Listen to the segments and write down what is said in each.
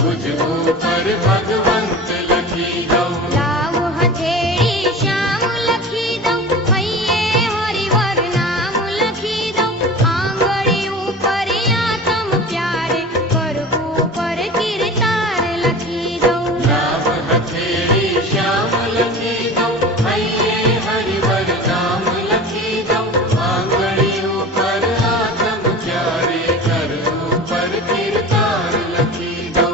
मुझ ऊपर भगवंत लखी दो। लाव हथेળી श्याम लखी दऊं, हइये हरिवर नाम लखी दऊं, आंगળી ઉપર आतम प्यारे प्रभु पर कीर्तार लखी दऊं। लाभ हथेली श्याम लखी दो, हइये हरिवर नाम लखी दो, आंगड़ियों पर आत्म प्यारे कर ऊपर कीर्तार लखी दो।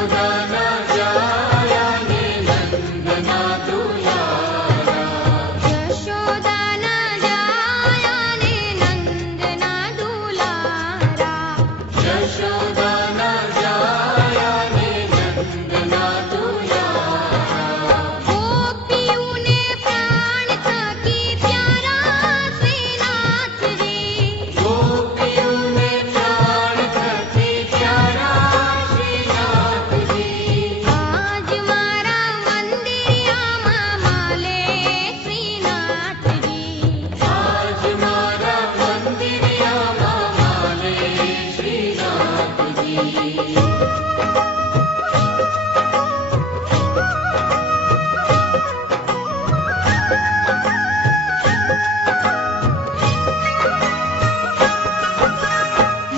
यशोदाना जाया ने नंदना दुलारा યશોદાના જાયા ને નંદના દુલારા यशोदाना जाया ने नंदना दुलारा ગોપીઓને પ્રાણ થકી પ્યારા શ્રીનાથજી गोपियों ने प्राण थकी प्यारा श्रीनाथजी આજ મારા મંદિરિયામાં માલે શ્રીનાથજી आज मारा मंदिरियाમાં माले श्रीनाथजी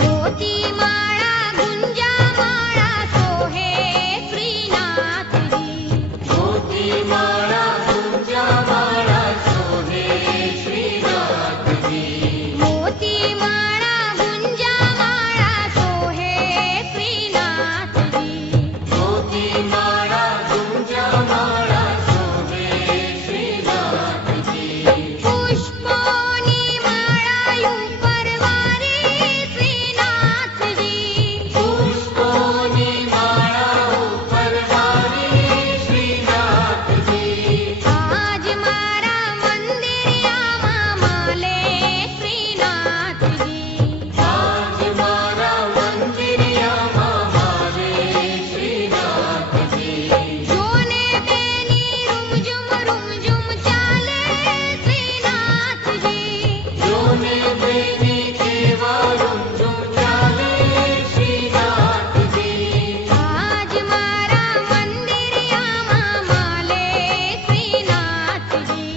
મોતી માળા ગુંજા માળા સોહે શ્રીનાથજી मोती माला गुंजा माला सोहे श्रीनाथजी મોતી માળા ગુંજા માળા સોહે શ્રીનાથજી मोती माला गुंजा माला सोहे श्रीनाथजी પુષ્પોની માળા ઉપર વારી શ્રીનાથજી पुष्पोनी माला ऊपर वारी श्रीनाथजी આજ મારા મંદિરિયામાં માલે શ્રીનાથજી आज मारा मंदिरियाમાં माले श्रीनाथजी જોને બેની રૂમઝુમ ચાલે શ્રીનાથજી જોને બેની કેવા રૂમઝુમ ચાલે શ્રીનાથજી આજ મારા મંદિરિયામાં માલે શ્રીનાથજી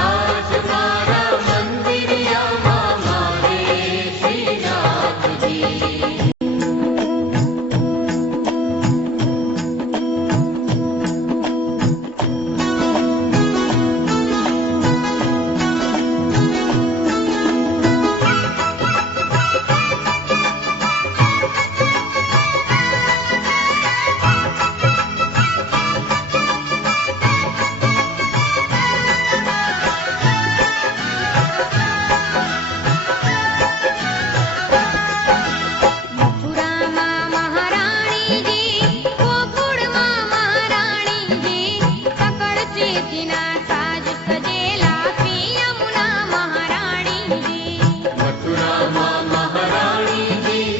આજ મારા મંદિરિયામાં મારે શ્રીનાથજી મથુરામાં મહારાણીજી ગોકુળમાં મહારાણીજી સકળ સિદ્ધિના સાજ સજેલા શ્રી યમુના મહારાણીજી મથુરામાં મહારાણીજી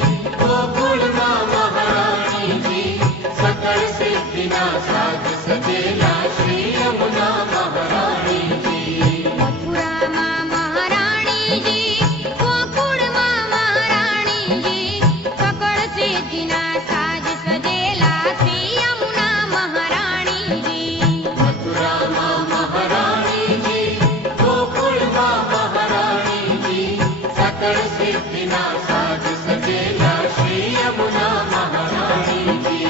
ગોકુળમાં મહારાણીજી સકળ સિદ્ધિના સાજ સજેલા શ્રી યમુના મહારાણીજી મથુરામાં મહારાણીજી ગોકુળમાં મહારાણીજી સકળ સિદ્ધિના સાજ સજેલા શ્રી યમુના મહારાણીજી મથુરામાં મહારાણીજી ગોકુળમાં મહારાણીજી સકળ સિદ્ધિના સાજ સજેલા શ્રી યમુના મહારાણીજી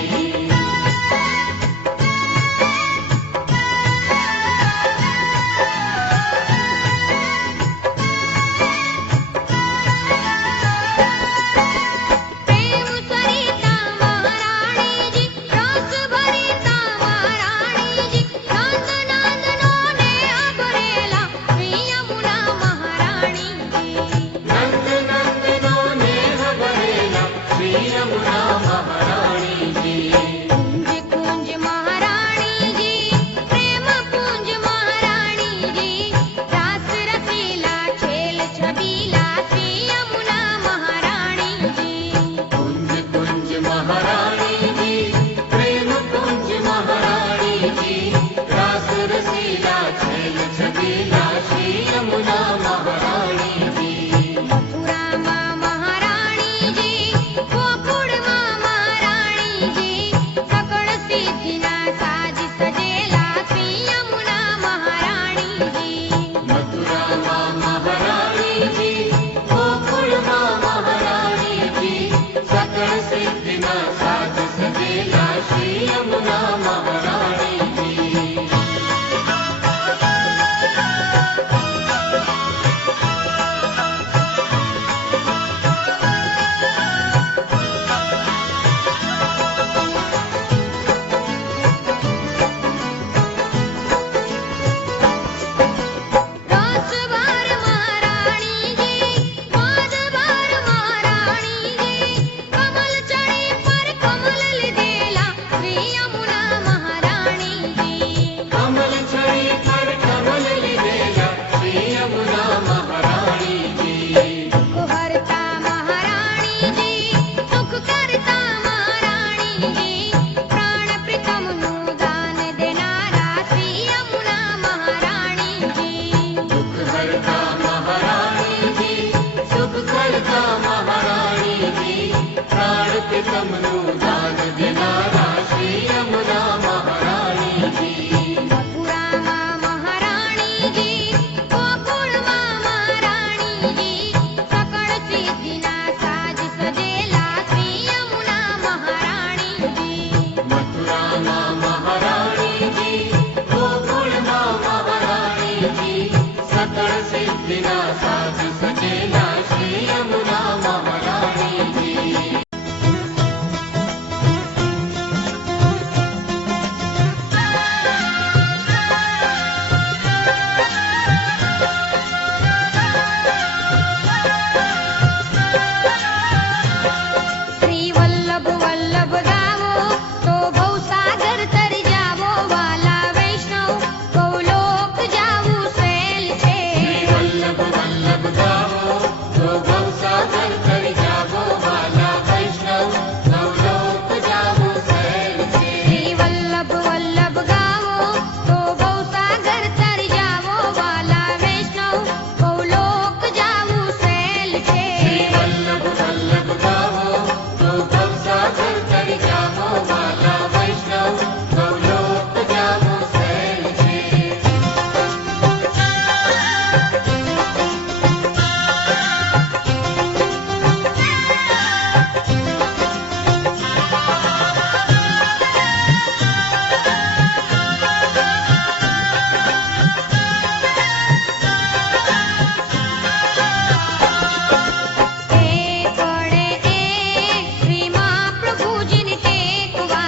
પ્રેમ સરિતા મહારાણીજી રસ ભરિતા મહારાણીજી નંદ નંદનો ને અભરેલા શ્રી યમુના મહારાણીજી નંદ નંદનો નેહ ભરેલા શ્રી યમુના મહારાણીજી કુંજ કુંજ મહારાણીજી પ્રેમ કુંજ મહારાણીજી રાસ રસીલા છેલ છબીલા શ્રી યમુના મહારાણીજી કુંજ કુંજ મહારાણીજી પ્રેમ કુંજ મહારાણીજી રાસ રસીલા છેલ છબીલા શ્રી યમુના મહારાણીજી મથુરામાં મહારાણીજી ગોકુળમાં મહારાણીજી સકળ સિદ્ધિના સાજ સજેલા શ્રી યમુના મહારાણીજી મથુરામાં મહારાણીજી ગોકુળમાં મહારાણીજી સકળ સિદ્ધિના સાજ સજેલા શ્રી યમુના મહારાણીજી માટે તમનું દાન દેનારા શ્રી યમુના મહારાણીજી. મથુરામાં મહારાણીજી, ગોકુળમાં મહારાણીજી, સકળ સિદ્ધિના સાજ સજેલા શ્રી યમુના મહારાણીજી. મથુરામાં મહારાણીજી, ગોકુળમાં મહારાણીજી, સકળ સિદ્ધિના સાજ સજેલા શ્રી યમુના મહારાણીજી. શ્રી વલ્લભ વલ્લભ ગાવો તો ભવસાગર તરી જાવો, વાલા વૈષ્ણવ ગૌલોક જાવું સહેલ છે. શ્રી વલ્લભ વલ્લભ ગાવો તો ભવસાગર તરી જાવો, વાલા વૈષ્ણવ ગૌલોક જાવું સહેલ છે. શ્રી વલ્લભ વલ્લભ ગાવો તો ભવસાગર તરી જાવો, વાલા વૈષ્ણવ ગૌલોક જાવું સહેલ છે. શ્રી વલ્લભ વલ્લભ ગાવો તો ભવસાગર તરી જાવો, વાલા વૈષ્ણવ ગૌલોક જાવું સહેલ છે. એક પડે એક શ્રી મહાપ્રભુજીને ટેકવા,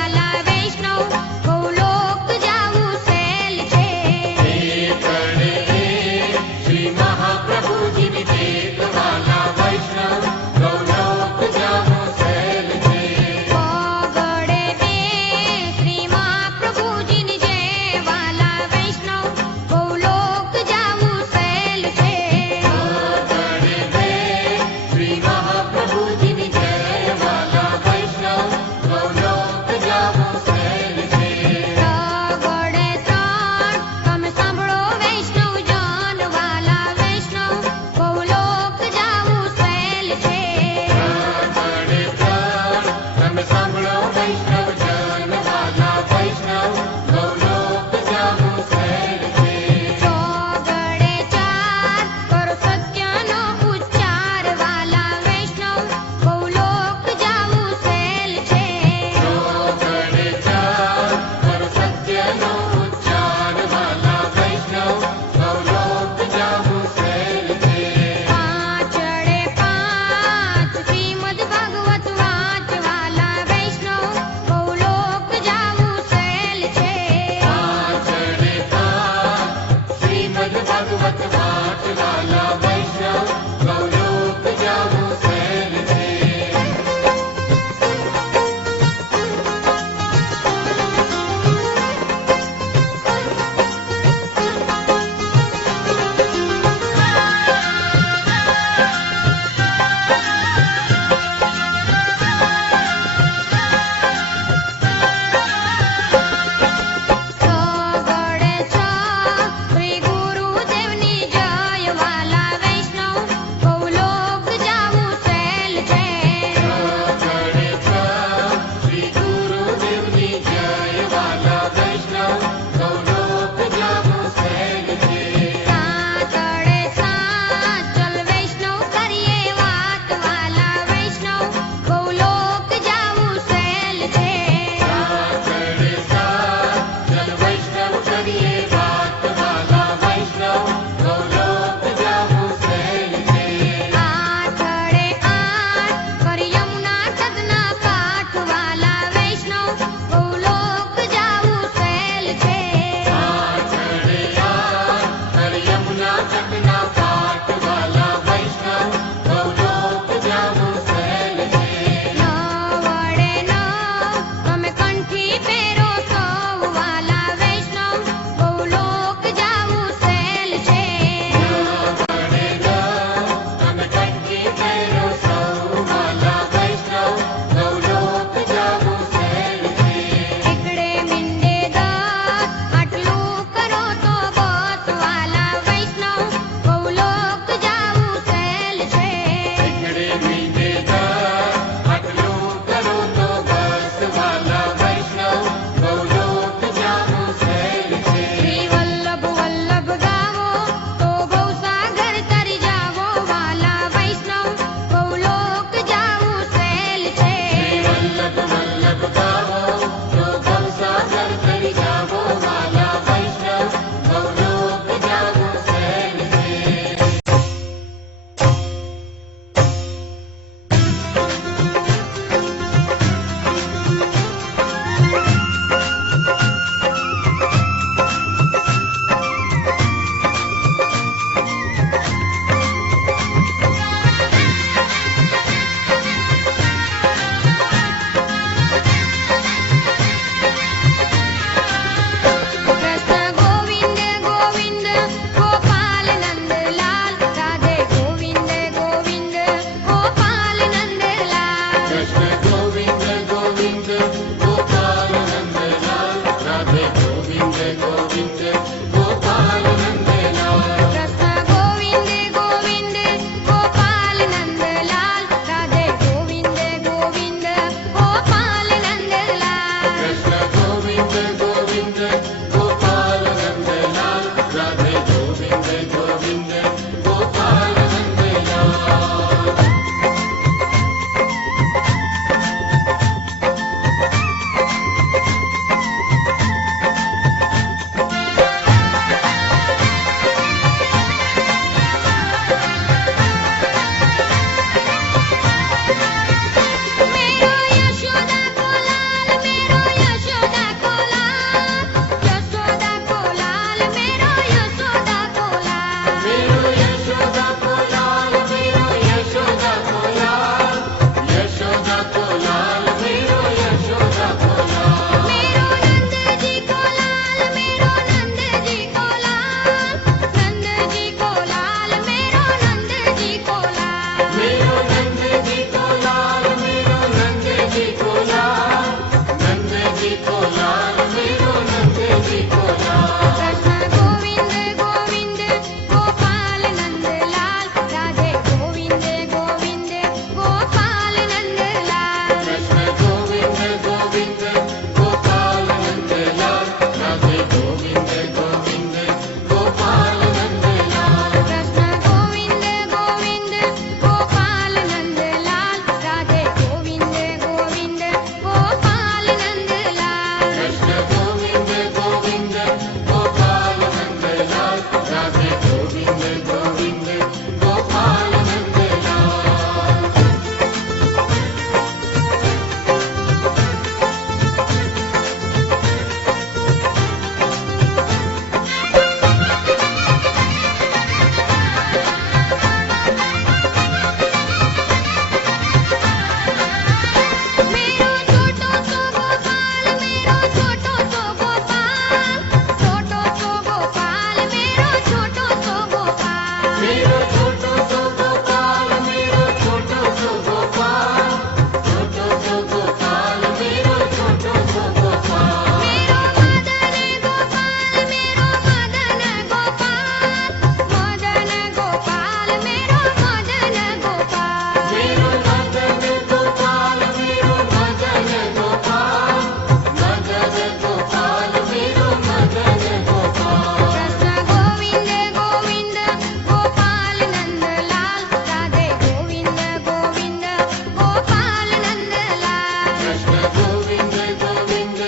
कृष्ण गोविंद गोविंद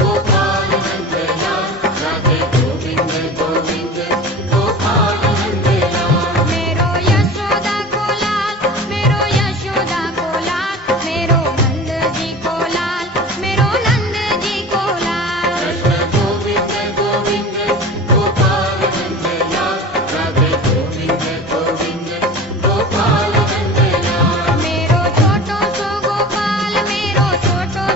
गोपाल नंदलाल राधे गोविंद गोविंद गोपाल नंदलाल मेरो यशोदा को लाल मेरो यशोदा को लाल मेरो नंद जी को लाल मेरो नंद जी को लाल कृष्ण गोविंद गोविंद गोपाल नंदलाल राधे गोविंद गोविंद गोपाल नंदलाल मेरो छोटो सो गोपाल मेरो छोटो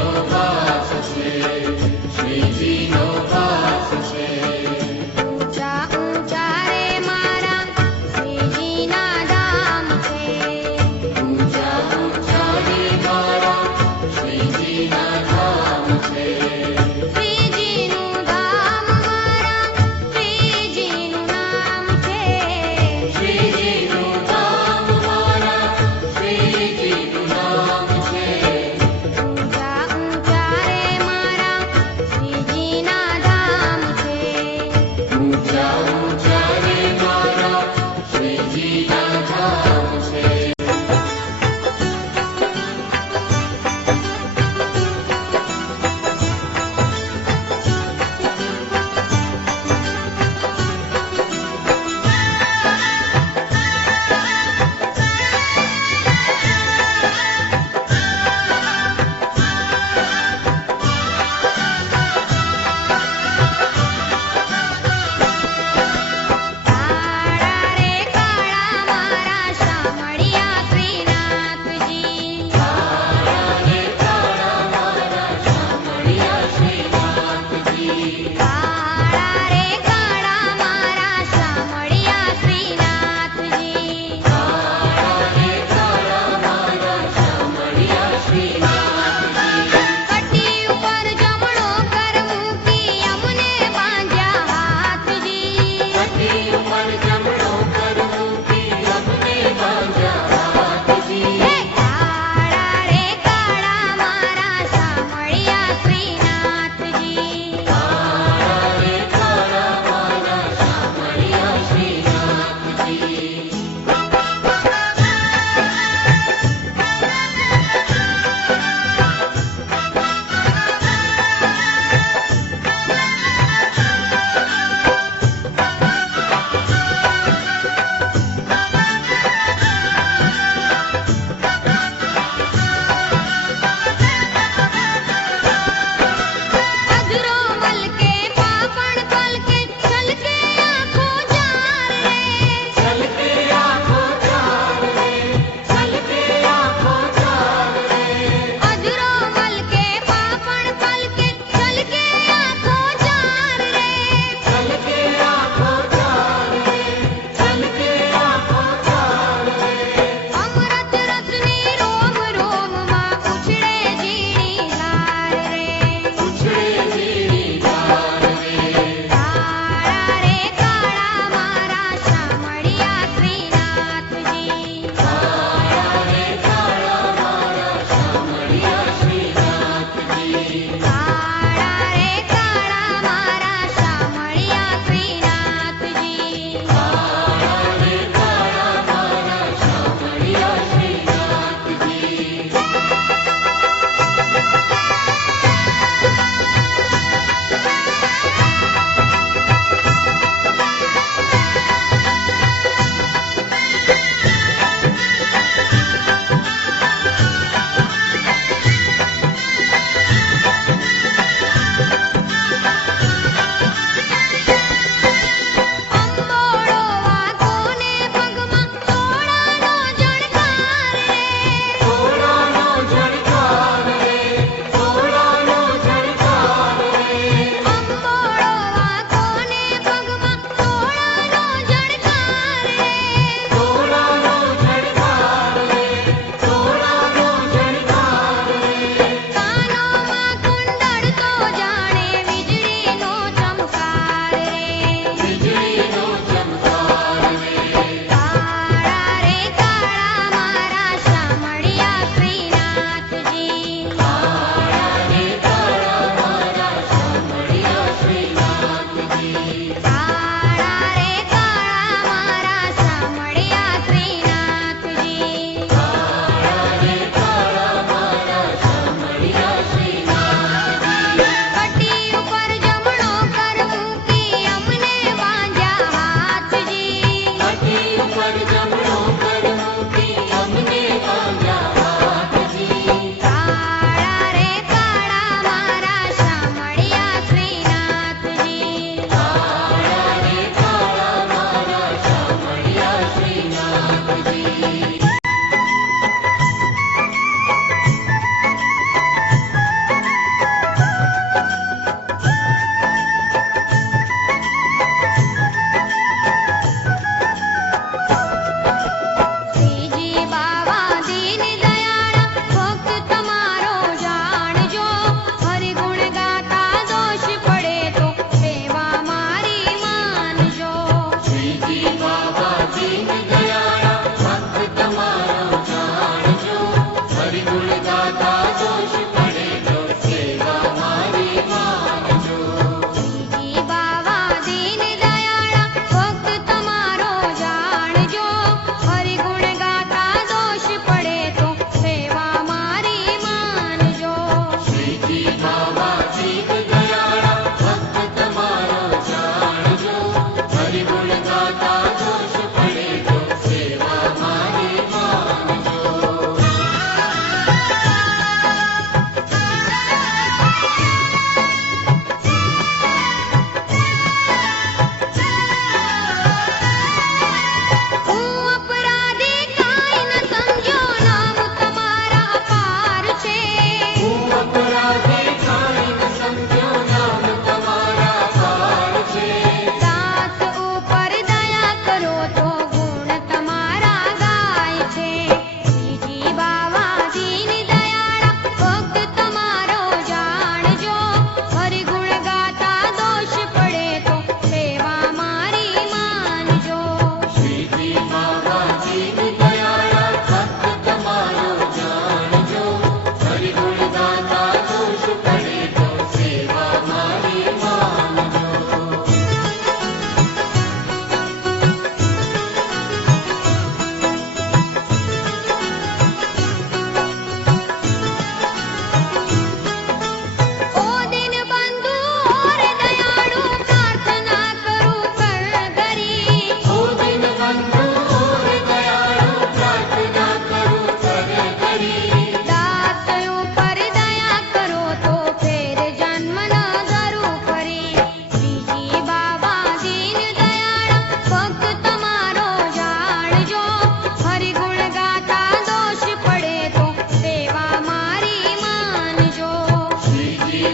શ્રીજીનો વાસ છે, શ્રીજીનો વાસ છે. ઊંચા ઊંચા રે મારા શ્રીજીના ધામ છે. ઊંચા ઊંચા રે મારા શ્રીજીના ધામ છે. શ્રીજીનું ધામ મારા શ્રીજીનું નામ છે. શ્રીજીનું ધામ મારા શ્રીજીનું નામ છે. ઊંચા ઊંચા રે મારા શ્રીજીના ધામ છે.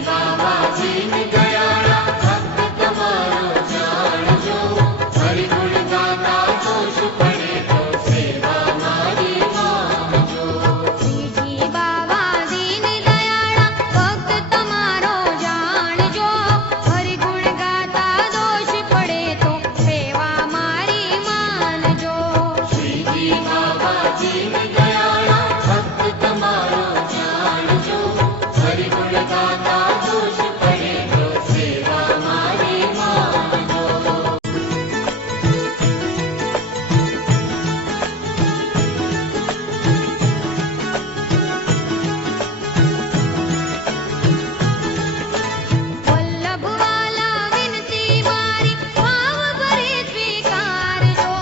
બાબાજી ની દયાળા ભક્ત તમારો જાણજો હરિગુણ ગાતા દોષ પડે તો સેવા મારી માનજો શ્રીજી બાવાજીની દયાળા ભક્ત તમારો જાણજો હરિગુણ ગાતા દોષ પડે તો સેવા મારી માનજો શ્રીજી બાબાજી ની દયાળા ભક્ત તમારો જાણજો હરિગુણ ગાતા દોષ પડે તો સેવા મારી માનજો વલ્લભવાલા વિનતી મારી ભાવ ભરે સ્વીકારજો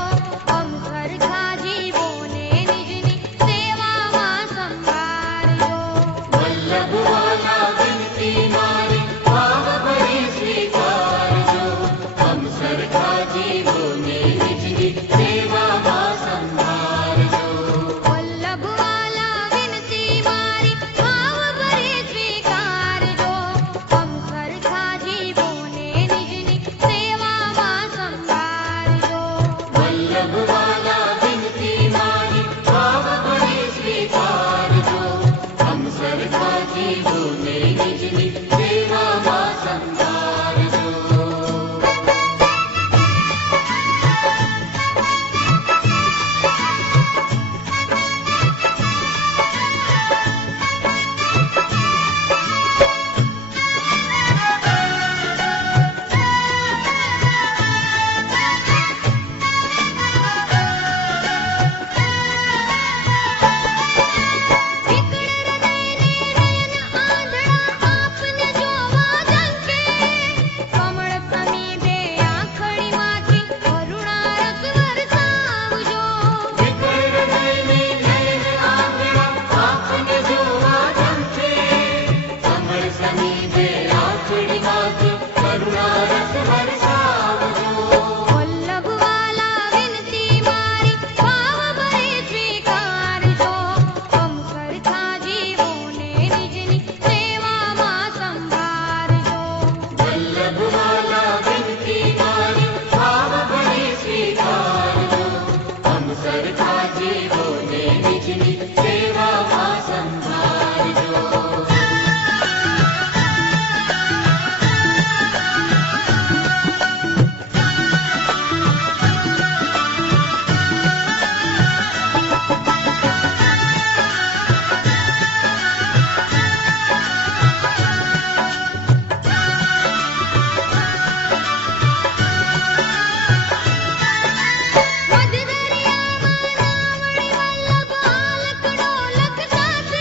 અમ સરખા જીવોને નિજની સેવામાં સંભાળજો વલ્લભવાલા વિનતી મારી ભાવ ભરી સ્વીકારજો હમ સરખા જીવોને નિજની સેવામાં સંભાળજો વલ્લભવાલા વિનતી મારી ભાવ ભરે સ્વીકારજો અમ સરખા જીવોને નિજની સેવામાં સંભાળજો વલ્લભવાલા વિનતી મારી ભાવ ભરી સ્વીકારજો હમ સરખા જીવોને નિજની સેવામાં સંભાળજો આપને જોવા જંકે કમળ સમીપે આંખડીમાંથી કરુણા રસ વરસાવજો વિકળ હૃદયની નયન આંગણા આપને જોવા જમશે કમળ સમીપે આંખડીમાંથી કરુણા રસ વરસાવજો વલ્લભવાલા વિનતી મારી ભાવ ભરે સ્વીકારજો અમ સરખા જીવોને નિજની સેવામાં સંભાળજો વલ્લભવાલા વિનતી મારી ભાવ ભરી સ્વીકારજો હમ સરખા જીવોને નિજની સેવામાં સંભાળજો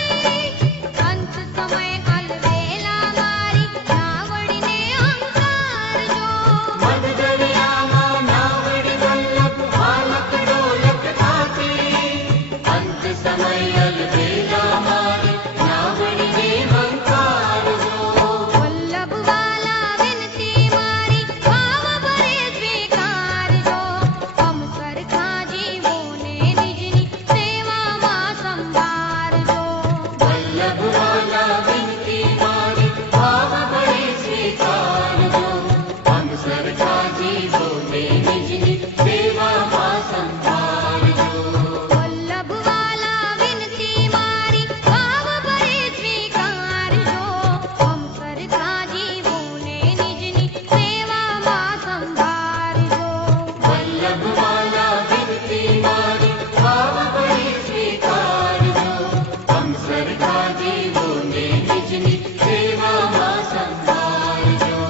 અંત સમય અલવેલા મારી નાવડીને અંકારજો મધ દરિયામાં નાવડી વલ્લભ હાલક ડોલક થાતી અંત સમય અલબેલા મારી નાવડીને હંકારજો વલ્લભવાલા વિનતી મારી ભાવ ભરે સ્વીકારજો અમ સરખા જીવોને નિજની સેવામાં સંભાળજો વલ્લભવાલા વિનતી મારી ભાવ ભરી સ્વીકારજો હમ સરખા જીવોને નિજની સેવામાં સંભાળજો વલ્લભવાલા વિનતી મારી ભાવ ભરે સ્વીકારજો અમ સરખા જીવોને નિજની સેવામાં સંભાળજો વલ્લભવાલા વિનતી મારી ભાવ ભરી સ્વીકારજો હમ સરખા જીવોને નિજની સેવામાં સંભાળજો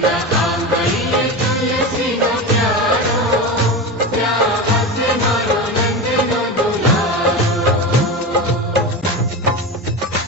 न